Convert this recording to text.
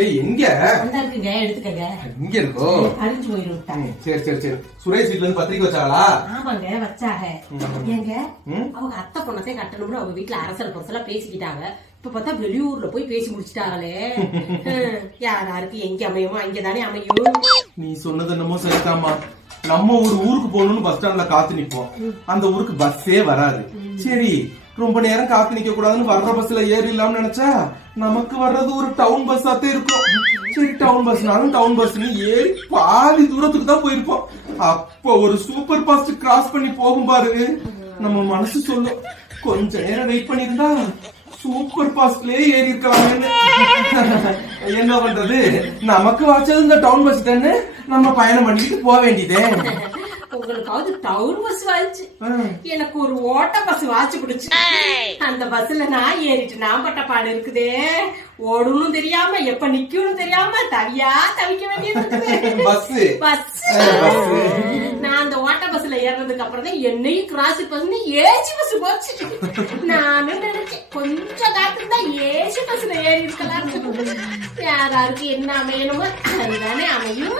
ஏய் எங்க இருக்குங்க, எடுத்துக்கங்க. இங்க இருக்கோ? அழிஞ்சு போயிரும். சரி சரி சரி. சுரேஷ் வீட்ல இருந்து பத்திரிக்கை வச்சாங்களா? ஆமாங்க, வச்சாக. ஏங்க அவங்க அத்தை பொண்ணத்தை கட்டணும்னு அவங்க வீட்டுல அரசல் பொரசலா பேசிக்கிட்டாங்க. இப்ப பார்த்தா வெளியூர்ல போய் பேசி முடிச்சிட்டாங்களே. யாராருக்கு எங்க அமையுமோ அங்கதானே அமையும். நீ சொன்னது என்னமோ சரிதாம்மா. நம்ம ஒரு ஊருக்கு போகணும்னு பஸ் ஸ்டாண்ட்ல காத்து நிப்போம். அந்த ஊருக்கு பஸ்ஸே வராது. சரி, ரொம்ப நேரம் காத்து நிக்க கூடாதுன்னு வர்ற பஸ்ல ஏறிடலாம்னு நினைச்சா நமக்கு வர்றது ஒரு டவுன் பஸ்ஸாத்தே இருக்கும். சரி, டவுன் பஸ்னாலும் டவுன் பஸ்ன்னு ஏறி பாதி தூரத்துக்கு தான் போயிருப்போம். அப்ப ஒரு சூப்பர் ஃபாஸ்ட் கிராஸ் பண்ணி போகும் பாருங்க, நம்ம மனசு சொல்லும் கொஞ்ச நேரம் வெயிட் பண்ணிருந்தா சூப்பர் ஃபாஸ்ட்லயே ஏறி இருக்கலாம். என்ன பண்றது, நமக்கு வாச்சது இந்த டவுன் பஸ் தானே, நம்ம பயணம் பண்ணிட்டு போக வேண்டியதே. உங்களுக்காவது டவுன் பஸ் வாச்சு, எனக்கு ஒரு ஓட்ட பஸ் வாச்சு பிடிச்சு. அந்த பஸ்ல நான் ஏறிட்டு நான் பட்ட பாடு இருக்குதே. ஓடணும் தெரியாம எப்ப நிக்கணும் தெரியாம தவியா தவிக்க வேண்டியது பஸ். நான் அந்த ஓட்ட பஸ்ல ஏறதுக்கு அப்புறம் தான் என்னையும் கிராஸ் பண்ணி ஏசி பஸ் போச்சு. நானும் நினைச்சேன் கொஞ்சம் காத்துக்கு தான் ஏசி பஸ்ல ஏறி இருக்கலாம். யாராருக்கு என்ன அமையணுமோ அதுதானே அமையும்.